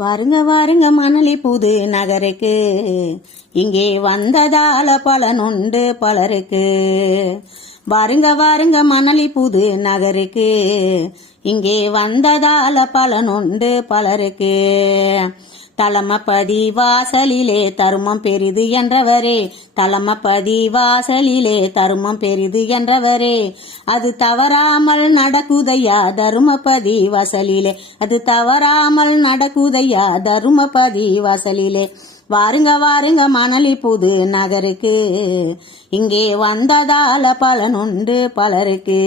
வாருங்க வாருங்க மணலி புது நகருக்கு. இங்கே வந்ததால பலனுண்டு பலருக்கு. வாருங்க வாருங்க மணலி புது நகருக்கு. இங்கே வந்ததால பலனுண்டு பலருக்கு. தலமபதி வாசலிலே தருமம் பெரிது என்றவரே. தலமபதி வாசலிலே தருமம் பெரிது என்றவரே. அது தவறாமல் நடக்குதையா தருமபதி வாசலிலே அது தவறாமல் நடக்குதையா தருமபதி வாசலிலே வாருங்க வாருங்க மணலி புது நகருக்கு. இங்கே வந்ததால பலனுண்டு பலருக்கு.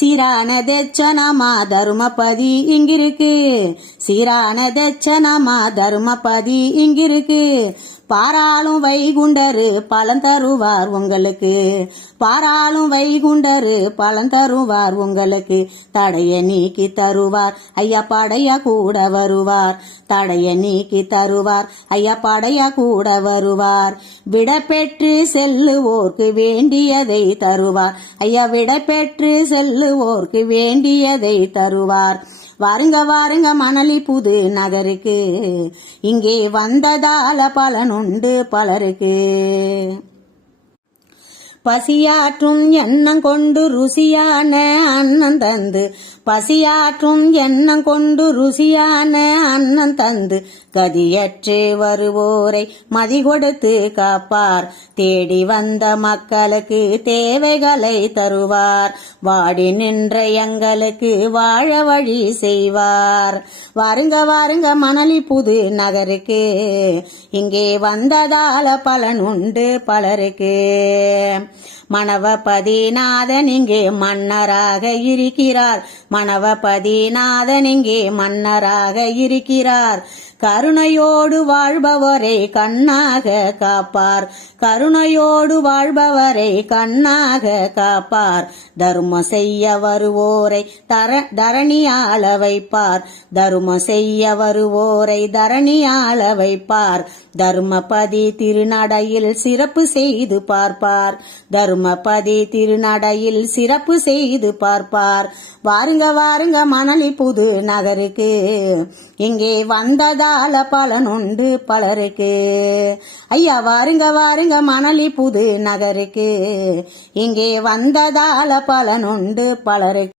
சீரான தெச்சனமா தருமபதி இங்கிருக்கு. சீரான தெச்சனமா தருமபதி இங்கிருக்கு. பாராளும் வைகுண்டரு பலன் தருவார் உங்களுக்கு. பாராளும் வைகுண்டரு பலன் தருவார் உங்களுக்கு. தடைய நீக்கி தருவார். ஐயா படையா கூட வருவார். தடைய நீக்கி தருவார். ஐயா படையா கூட வருவார். விட பெற்று செல்லுவோர்க்கு வேண்டியதை தருவார். ஐயா விட பெற்று செல்லுவோர்க்கு வேண்டியதை தருவார். வாருங்க வாருங்க மணலி புது நகருக்கு. இங்கே வந்ததால பலனுண்டு பலருக்கு. பசியாற்றும் எண்ணம் கொண்டு ருசியான அன்னம் தந்து. பசியாற்றும் எண்ணம் கொண்டு ருசியான அன்னம் தந்து. கதியற்று வருவோரை மதி கொடுத்து காப்பார். தேடி வந்த மக்களுக்கு தேவைகளை தருவார். வாடி நின்ற எங்களுக்கு வாழ வழி செய்வார். வாருங்க வாருங்க மணலி புது நகருக்கு. இங்கே வந்ததால பலன் உண்டு பலருக்கு. மணவபதிநாதன் இங்கே மன்னராக இருக்கிறார். மணவபதிநாதன் இங்கே மன்னராக இருக்கிறார். கருணையோடு வாழ்பவரை கண்ணாக காப்பார். கருணையோடு வாழ்பவரை கண்ணாக காப்பார். தர்ம செய்ய வருவோரை தர தரணியாள வைப்பார். தர்ம செய்ய வருவோரை தரணியாள வைப்பார். தர்மபதி திருநடையில் சிறப்பு செய்து பார்ப்பார். தர்மபதி திருநடையில் சிறப்பு செய்து பார்ப்பார். வாருங்க வாருங்க மணலி புது நகருக்கு. இங்கே வந்ததா கால பலனுண்டு பலருக்கு. ஐயா வாருங்க வாருங்க மணலி புது நகருக்கு. இங்கே வந்ததால பலனுண்டு பலருக்கு.